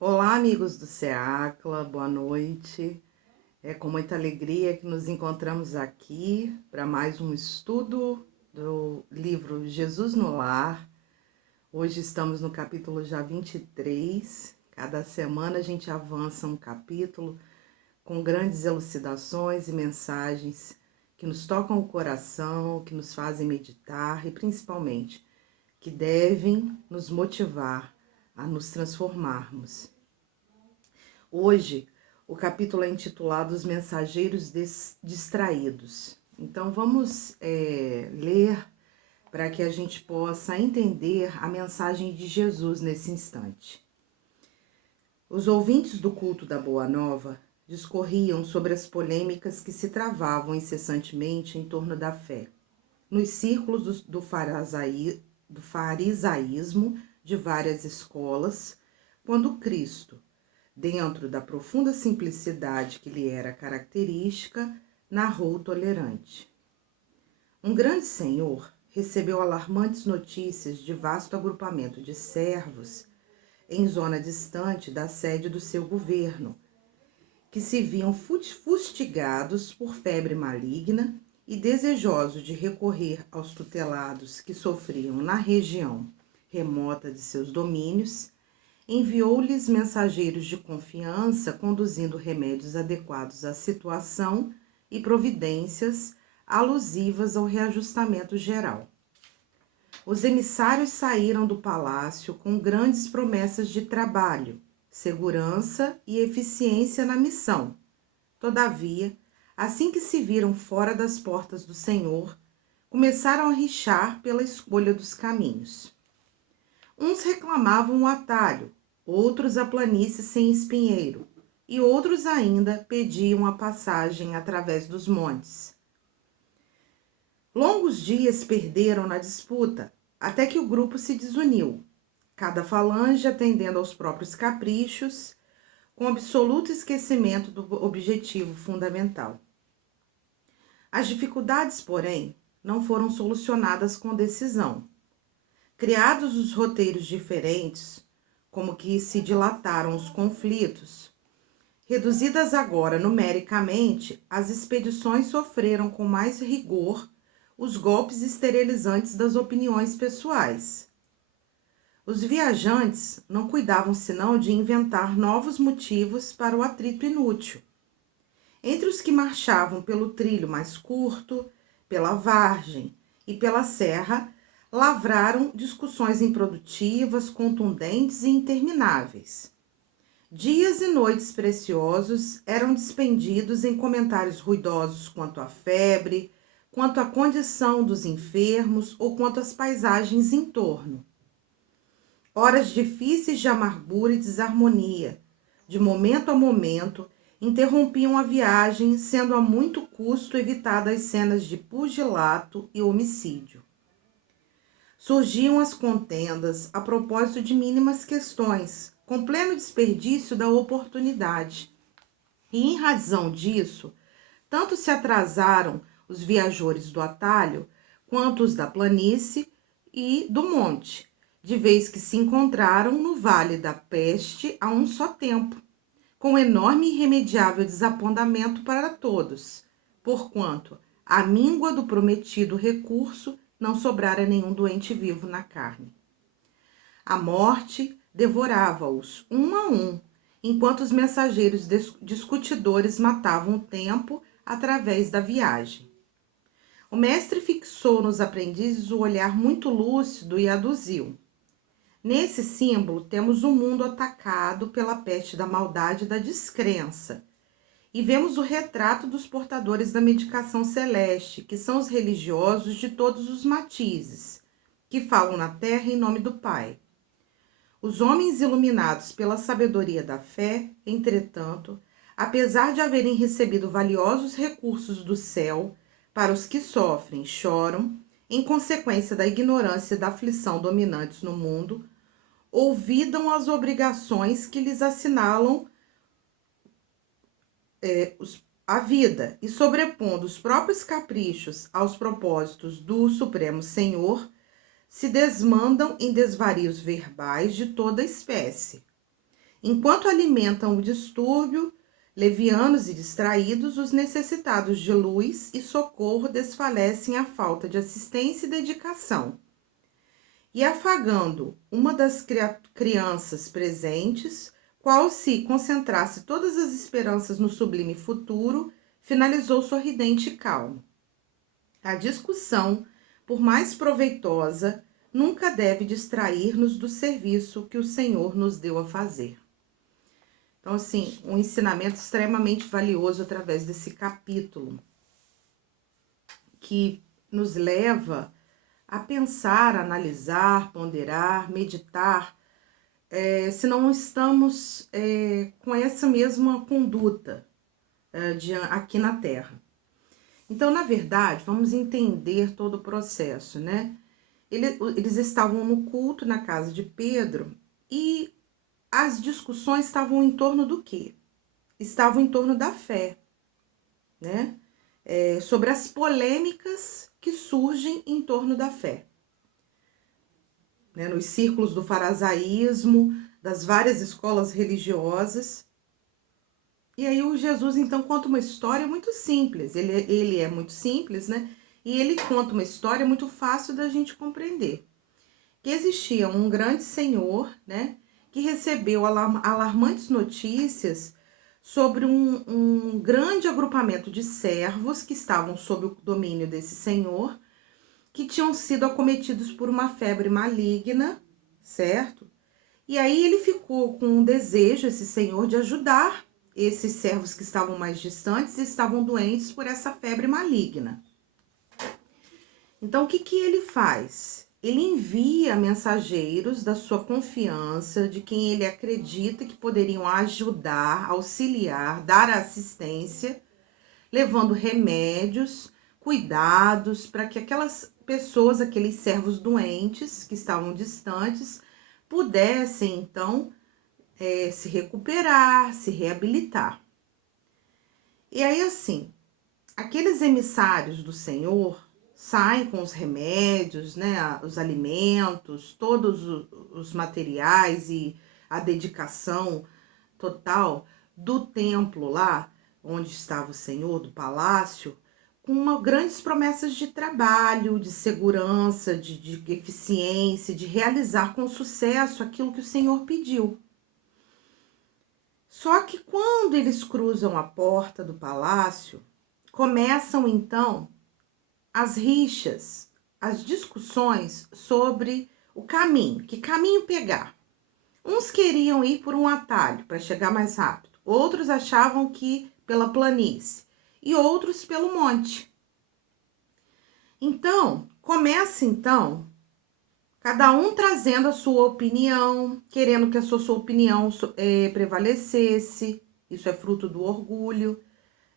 Olá, amigos do SEACLA, boa noite. É com muita alegria que nos encontramos aqui para mais um estudo do livro Jesus no Lar. Hoje estamos no capítulo já 23. Cada semana a gente avança um capítulo com grandes elucidações e mensagens que nos tocam o coração, que nos fazem meditar e principalmente que devem nos motivar a nos transformarmos. Hoje, o capítulo é intitulado Os Mensageiros Distraídos. Então, vamos ler para que a gente possa entender a mensagem de Jesus nesse instante. Os ouvintes do culto da Boa Nova discorriam sobre as polêmicas que se travavam incessantemente em torno da fé, nos círculos do farisaísmo de várias escolas, quando Cristo, dentro da profunda simplicidade que lhe era característica, narrou tolerante. Um grande senhor recebeu alarmantes notícias de vasto agrupamento de servos em zona distante da sede do seu governo, que se viam fustigados por febre maligna e desejosos de recorrer aos tutelados que sofriam na região remota de seus domínios, enviou-lhes mensageiros de confiança conduzindo remédios adequados à situação e providências alusivas ao reajustamento geral. Os emissários saíram do palácio com grandes promessas de trabalho, segurança e eficiência na missão. Todavia, assim que se viram fora das portas do Senhor, começaram a rixar pela escolha dos caminhos. Uns reclamavam o atalho, outros a planície sem espinheiro, e outros ainda pediam a passagem através dos montes. Longos dias perderam na disputa, até que o grupo se desuniu, cada falange atendendo aos próprios caprichos, com absoluto esquecimento do objetivo fundamental. As dificuldades, porém, não foram solucionadas com decisão. Criados os roteiros diferentes, como que se dilataram os conflitos, reduzidas agora numericamente, as expedições sofreram com mais rigor os golpes esterilizantes das opiniões pessoais. Os viajantes não cuidavam senão de inventar novos motivos para o atrito inútil. Entre os que marchavam pelo trilho mais curto, pela vargem e pela serra, lavraram discussões improdutivas, contundentes e intermináveis. Dias e noites preciosos eram despendidos em comentários ruidosos quanto à febre, quanto à condição dos enfermos ou quanto às paisagens em torno. Horas difíceis de amargura e desarmonia, de momento a momento, interrompiam a viagem, sendo a muito custo evitadas cenas de pugilato e homicídio. Surgiam as contendas a propósito de mínimas questões, com pleno desperdício da oportunidade. E em razão disso, tanto se atrasaram os viajores do atalho, quanto os da planície e do monte, de vez que se encontraram no vale da peste a um só tempo, com enorme e irremediável desapontamento para todos, porquanto, à míngua do prometido recurso, não sobrara nenhum doente vivo na carne. A morte devorava-os um a um, enquanto os mensageiros discutidores matavam o tempo através da viagem. O mestre fixou nos aprendizes o olhar muito lúcido e aduziu: nesse símbolo temos um mundo atacado pela peste da maldade e da descrença, e vemos o retrato dos portadores da medicação celeste, que são os religiosos de todos os matizes, que falam na terra em nome do Pai. Os homens iluminados pela sabedoria da fé, entretanto, apesar de haverem recebido valiosos recursos do céu, para os que sofrem, choram, em consequência da ignorância e da aflição dominantes no mundo, olvidam as obrigações que lhes assinalam a vida e, sobrepondo os próprios caprichos aos propósitos do Supremo Senhor, se desmandam em desvarios verbais de toda espécie. enquanto alimentam o distúrbio, levianos e distraídos, os necessitados de luz e socorro desfalecem à falta de assistência e dedicação. E afagando uma das crianças presentes, qual se concentrasse todas as esperanças no sublime futuro, finalizou sorridente e calmo. A discussão, por mais proveitosa, nunca deve distrair-nos do serviço que o Senhor nos deu a fazer. Então, assim, um ensinamento extremamente valioso através desse capítulo, que nos leva a pensar, analisar, ponderar, meditar, se não estamos com essa mesma conduta aqui na Terra. Então, na verdade, vamos entender todo o processo, né? Eles estavam no culto na casa de Pedro e as discussões estavam em torno do quê? Estavam em torno da fé, né? Sobre as polêmicas que surgem em torno da fé. Né? Nos círculos do farisaísmo, das várias escolas religiosas. E aí o Jesus, então, conta uma história muito simples. Ele é muito simples, né? E ele conta uma história muito fácil da gente compreender. Que existia um grande senhor, né? Que recebeu alarmantes notícias sobre um grande agrupamento de servos que estavam sob o domínio desse senhor, que tinham sido acometidos por uma febre maligna, certo? E aí ele ficou com um desejo, esse senhor, de ajudar esses servos que estavam mais distantes e estavam doentes por essa febre maligna. Então, o que ele faz? Ele envia mensageiros da sua confiança, de quem ele acredita que poderiam ajudar, auxiliar, dar assistência, levando remédios, cuidados, para que aquelas pessoas, aqueles servos doentes que estavam distantes, pudessem, então, se recuperar, se reabilitar. E aí, assim, aqueles emissários do Senhor saem com os remédios, né, os alimentos, todos os materiais e a dedicação total do templo lá, onde estava o Senhor, do palácio, com grandes promessas de trabalho, de segurança, de eficiência, de realizar com sucesso aquilo que o Senhor pediu. Só que quando eles cruzam a porta do palácio, começam então as rixas, as discussões sobre o caminho, que caminho pegar. Uns queriam ir por um atalho para chegar mais rápido, outros achavam que pela planície e outros pelo monte. Então, começa cada um trazendo a sua opinião, querendo que a sua opinião prevalecesse. Isso é fruto do orgulho,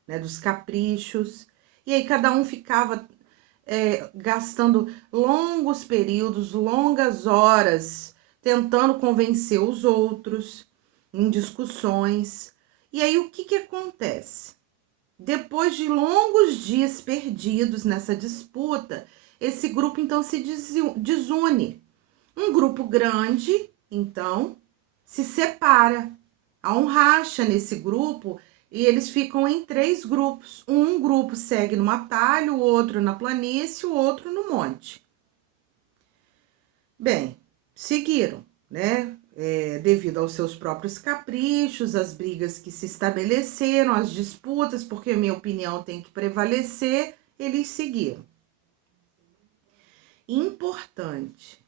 né, dos caprichos. E aí cada um ficava gastando longos períodos, longas horas, tentando convencer os outros em discussões. E aí o que acontece? Depois de longos dias perdidos nessa disputa, esse grupo então se desune. Um grupo grande, então, se separa. Há um racha nesse grupo e eles ficam em 3 grupos. Um grupo segue no atalho, o outro na planície, o outro no monte. Bem, seguiram, né? Devido aos seus próprios caprichos, as brigas que se estabeleceram, as disputas, porque a minha opinião tem que prevalecer, eles seguiram. Importante,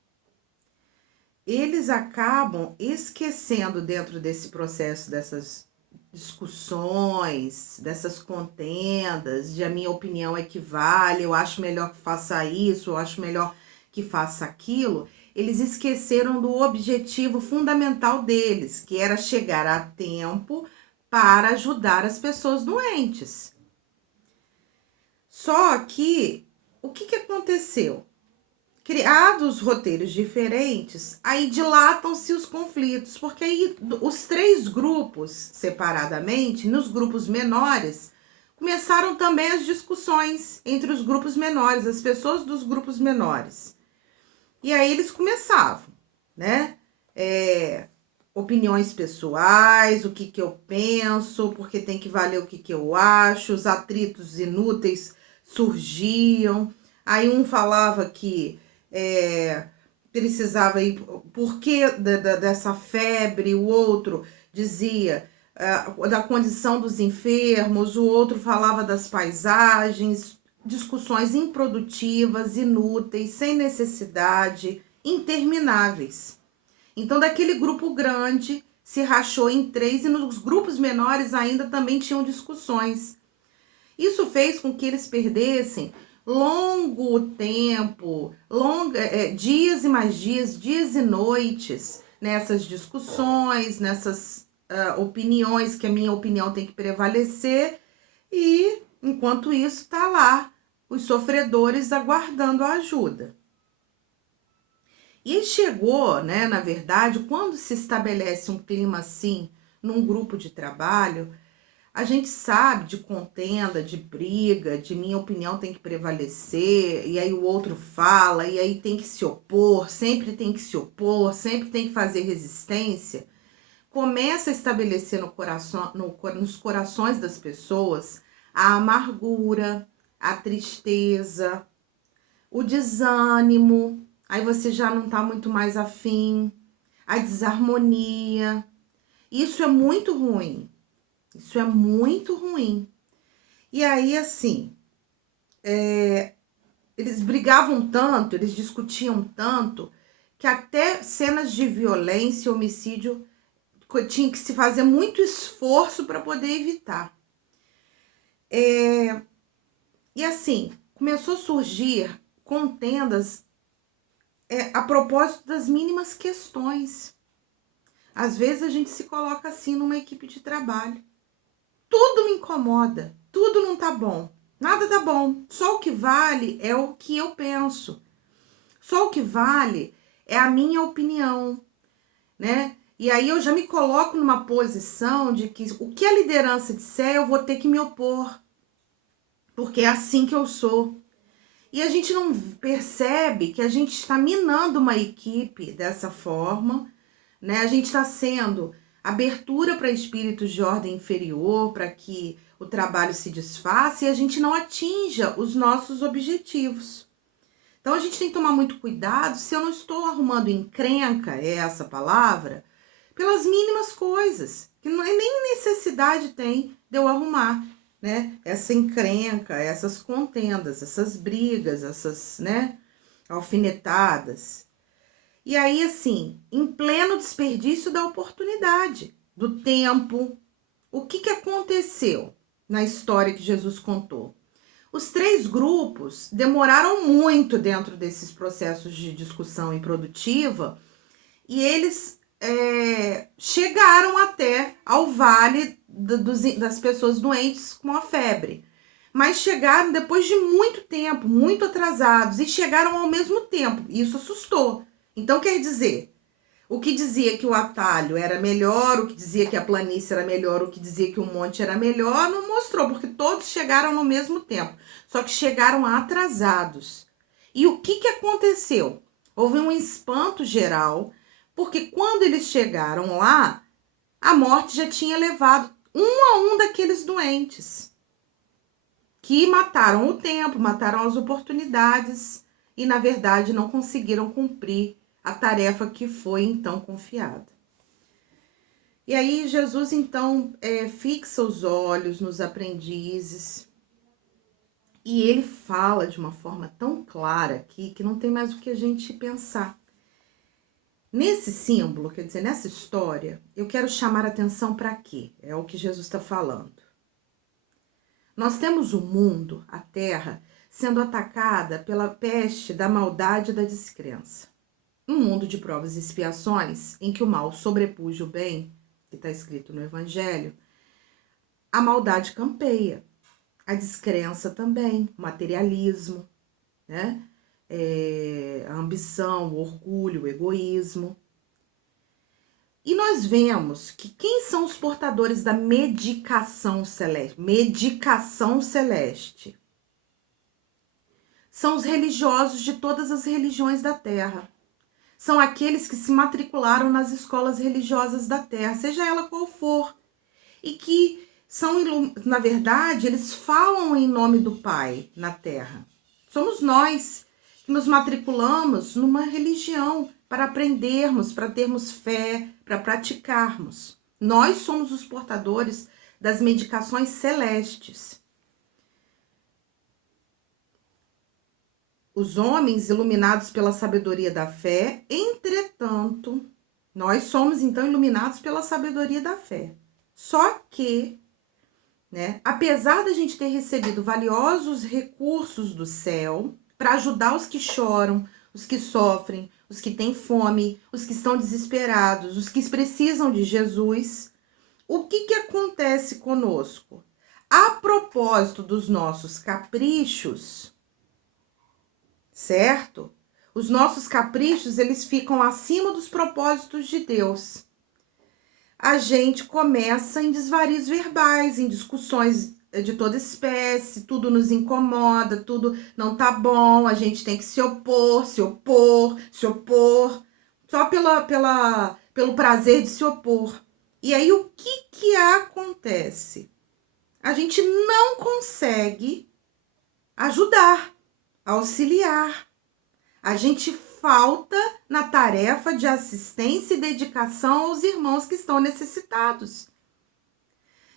eles acabam esquecendo dentro desse processo, dessas discussões, dessas contendas, de a minha opinião é que vale, eu acho melhor que faça isso, eu acho melhor que faça aquilo. Eles esqueceram do objetivo fundamental deles, que era chegar a tempo para ajudar as pessoas doentes. Só que, o que aconteceu? Criados roteiros diferentes, aí dilatam-se os conflitos, porque aí os 3 grupos, separadamente, nos grupos menores, começaram também as discussões entre os grupos menores, as pessoas dos grupos menores. E aí eles começavam, né? opiniões pessoais, o que que eu penso, porque tem que valer o que que eu acho, os atritos inúteis surgiam. Aí um falava que precisava ir, por que dessa febre, o outro dizia da condição dos enfermos, o outro falava das paisagens, discussões improdutivas, inúteis, sem necessidade, intermináveis. Então, daquele grupo grande se rachou em 3 e nos grupos menores ainda também tinham discussões. Isso fez com que eles perdessem longo tempo, dias e mais dias, dias e noites nessas discussões, nessas opiniões, que a minha opinião tem que prevalecer, e enquanto isso tá lá os sofredores aguardando a ajuda. E chegou, né, na verdade, quando se estabelece um clima assim num grupo de trabalho, a gente sabe de contenda, de briga, de minha opinião tem que prevalecer, e aí o outro fala, e aí tem que se opor, sempre tem que se opor, sempre tem que fazer resistência. Começa a estabelecer nos corações das pessoas a amargura, a tristeza, o desânimo, aí você já não tá muito mais afim, a desarmonia. Isso é muito ruim. Isso é muito ruim. E aí, assim, eles brigavam tanto, eles discutiam tanto, que até cenas de violência e homicídio tinha que se fazer muito esforço para poder evitar. E assim, começou a surgir contendas a propósito das mínimas questões. Às vezes a gente se coloca assim numa equipe de trabalho. Tudo me incomoda, tudo não tá bom, nada tá bom. Só o que vale é o que eu penso. Só o que vale é a minha opinião, né? E aí eu já me coloco numa posição de que o que a liderança disser eu vou ter que me opor, porque é assim que eu sou. E a gente não percebe que a gente está minando uma equipe dessa forma, né? A gente está sendo abertura para espíritos de ordem inferior, para que o trabalho se desfaça e a gente não atinja os nossos objetivos. Então a gente tem que tomar muito cuidado se eu não estou arrumando encrenca, é essa palavra, pelas mínimas coisas, que não é nem necessidade tem de eu arrumar, né? Essa encrenca, essas contendas, essas brigas, essas, né, alfinetadas. E aí, assim, em pleno desperdício da oportunidade, do tempo, o que aconteceu na história que Jesus contou? Os 3 grupos demoraram muito dentro desses processos de discussão improdutiva e eles chegaram até ao vale das pessoas doentes com a febre. Mas chegaram depois de muito tempo, muito atrasados, e chegaram ao mesmo tempo. Isso assustou. Então, quer dizer, o que dizia que o atalho era melhor, o que dizia que a planície era melhor, o que dizia que o monte era melhor, não mostrou, porque todos chegaram no mesmo tempo, só que chegaram atrasados. E o que aconteceu? Houve um espanto geral, porque quando eles chegaram lá, a morte já tinha levado um a um daqueles doentes, que mataram o tempo, mataram as oportunidades e, na verdade, não conseguiram cumprir a tarefa que foi então confiada. E aí Jesus então fixa os olhos nos aprendizes e ele fala de uma forma tão clara aqui que não tem mais o que a gente pensar. Nesse símbolo, quer dizer, nessa história, eu quero chamar a atenção para quê? É o que Jesus está falando. Nós temos o mundo, a terra, sendo atacada pela peste da maldade e da descrença. Um mundo de provas e expiações, em que o mal sobrepuja o bem, que está escrito no Evangelho, a maldade campeia, a descrença também, o materialismo, né? A ambição, o orgulho, o egoísmo. E nós vemos que quem são os portadores da medicação celeste? Medicação celeste. São os religiosos de todas as religiões da Terra. são aqueles que se matricularam nas escolas religiosas da terra, seja ela qual for, e que são, na verdade, eles falam em nome do Pai na terra. Somos nós que nos matriculamos numa religião para aprendermos, para termos fé, para praticarmos. Nós somos os portadores das medicações celestes. Os homens iluminados pela sabedoria da fé, entretanto, nós somos então iluminados pela sabedoria da fé. Só que, né, apesar da gente ter recebido valiosos recursos do céu para ajudar os que choram, os que sofrem, os que têm fome, os que estão desesperados, os que precisam de Jesus, o que acontece conosco? A propósito dos nossos caprichos, certo? Os nossos caprichos, eles ficam acima dos propósitos de Deus. A gente começa em desvarios verbais, em discussões de toda espécie, tudo nos incomoda, tudo não tá bom, a gente tem que se opor, só pelo prazer de se opor. E aí o que acontece? A gente não consegue ajudar, auxiliar. A gente falta na tarefa de assistência e dedicação aos irmãos que estão necessitados.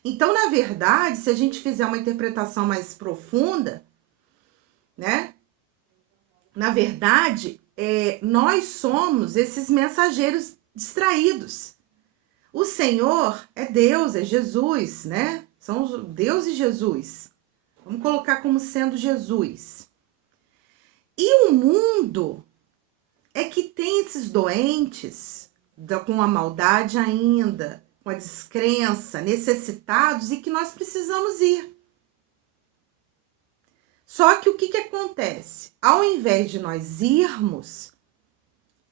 Então, na verdade, se a gente fizer uma interpretação mais profunda, né? Na verdade, nós somos esses mensageiros distraídos. O Senhor é Deus, é Jesus, né? São Deus e Jesus. Vamos colocar como sendo Jesus. E o mundo é que tem esses doentes, com a maldade ainda, com a descrença, necessitados e que nós precisamos ir. Só que o que acontece? Ao invés de nós irmos,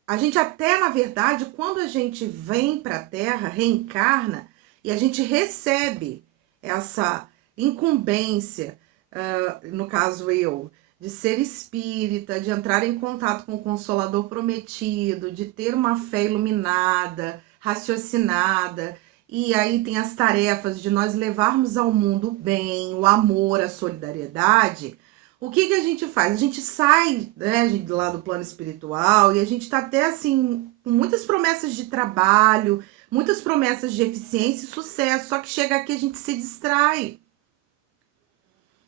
a gente até, na verdade, quando a gente vem para a Terra, reencarna, e a gente recebe essa incumbência, no caso eu, de ser espírita, de entrar em contato com o Consolador prometido, de ter uma fé iluminada, raciocinada, e aí tem as tarefas de nós levarmos ao mundo o bem, o amor, a solidariedade. O que a gente faz? A gente sai, né, lá do plano espiritual e a gente tá até assim, com muitas promessas de trabalho, muitas promessas de eficiência e sucesso, só que chega aqui a gente se distrai.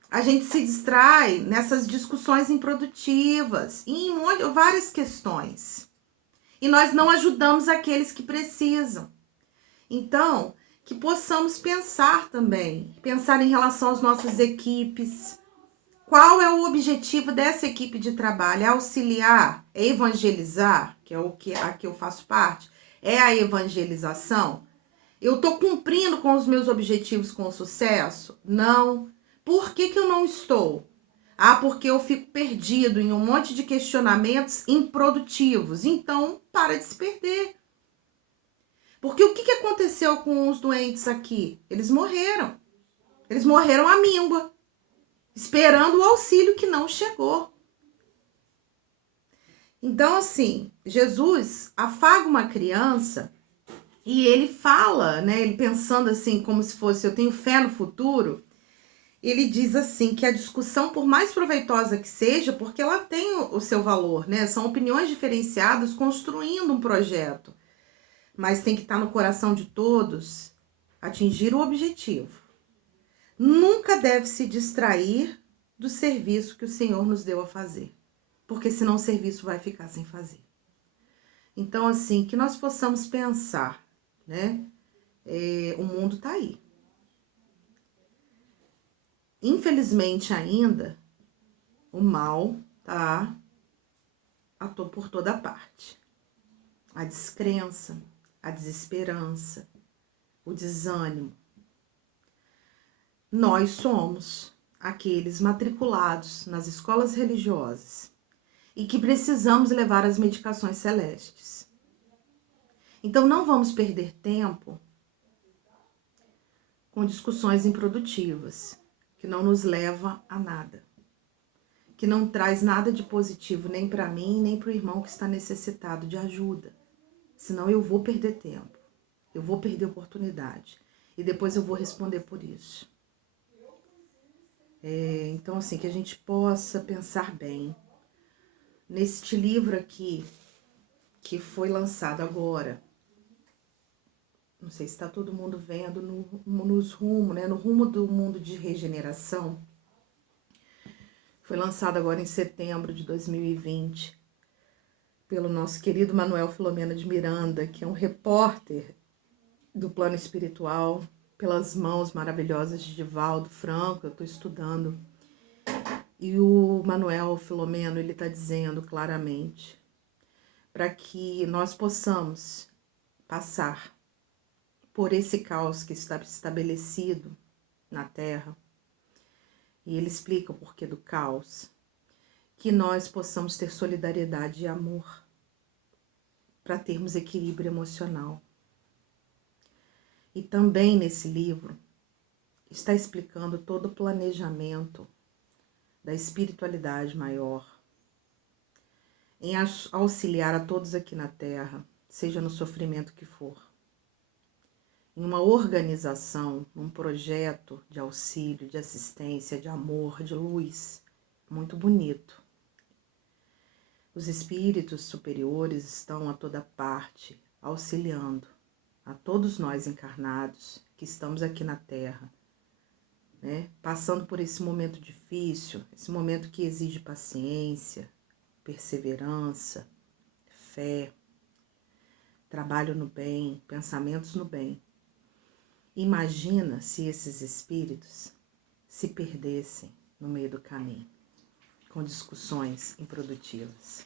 A gente se distrai nessas discussões improdutivas, em várias questões. E nós não ajudamos aqueles que precisam. Então, que possamos pensar também, pensar em relação às nossas equipes. Qual é o objetivo dessa equipe de trabalho? É auxiliar? É evangelizar? Que é o que aqui eu faço parte? É a evangelização? Eu estou cumprindo com os meus objetivos com sucesso? Não. Por que eu não estou? Porque eu fico perdido em um monte de questionamentos improdutivos. Então, para de se perder. Porque o que aconteceu com os doentes aqui? Eles morreram. Eles morreram à míngua, esperando o auxílio que não chegou. Então, assim, Jesus afaga uma criança e ele fala, né? Ele pensando assim, como se fosse, eu tenho fé no futuro. Ele diz assim, que a discussão, por mais proveitosa que seja, porque ela tem o seu valor, né? São opiniões diferenciadas construindo um projeto. Mas tem que estar no coração de todos atingir o objetivo. Nunca deve se distrair do serviço que o Senhor nos deu a fazer, porque senão o serviço vai ficar sem fazer. Então, assim, que nós possamos pensar, né? O mundo tá aí. Infelizmente ainda, o mal tá por toda parte. A descrença, a desesperança, o desânimo. Nós somos aqueles matriculados nas escolas religiosas e que precisamos levar as medicações celestes. Então não vamos perder tempo com discussões improdutivas, que não nos levam a nada, que não traz nada de positivo nem para mim, nem para o irmão que está necessitado de ajuda. Senão eu vou perder tempo, eu vou perder oportunidade e depois eu vou responder por isso. Então, assim, que a gente possa pensar bem. Neste livro aqui, que foi lançado agora, não sei se está todo mundo vendo, nos rumos, né? No rumo do mundo de regeneração, foi lançado agora em setembro de 2020, pelo nosso querido Manuel Filomeno de Miranda, que é um repórter do plano espiritual, pelas mãos maravilhosas de Divaldo Franco, eu estou estudando. E o Manuel Filomeno, ele está dizendo claramente, para que nós possamos passar por esse caos que está estabelecido na Terra, e ele explica o porquê do caos, que nós possamos ter solidariedade e amor para termos equilíbrio emocional. E também nesse livro está explicando todo o planejamento da espiritualidade maior em auxiliar a todos aqui na Terra, seja no sofrimento que for, em uma organização, num projeto de auxílio, de assistência, de amor, de luz, muito bonito. Os espíritos superiores estão a toda parte, auxiliando a todos nós encarnados que estamos aqui na Terra, né? Passando por esse momento difícil, esse momento que exige paciência, perseverança, fé, trabalho no bem, pensamentos no bem. Imagina se esses espíritos se perdessem no meio do caminho, com discussões improdutivas.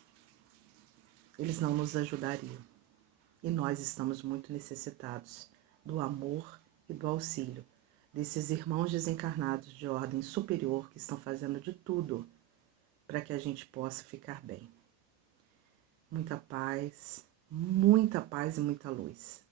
Eles não nos ajudariam. E nós estamos muito necessitados do amor e do auxílio desses irmãos desencarnados de ordem superior que estão fazendo de tudo para que a gente possa ficar bem. Muita paz e muita luz.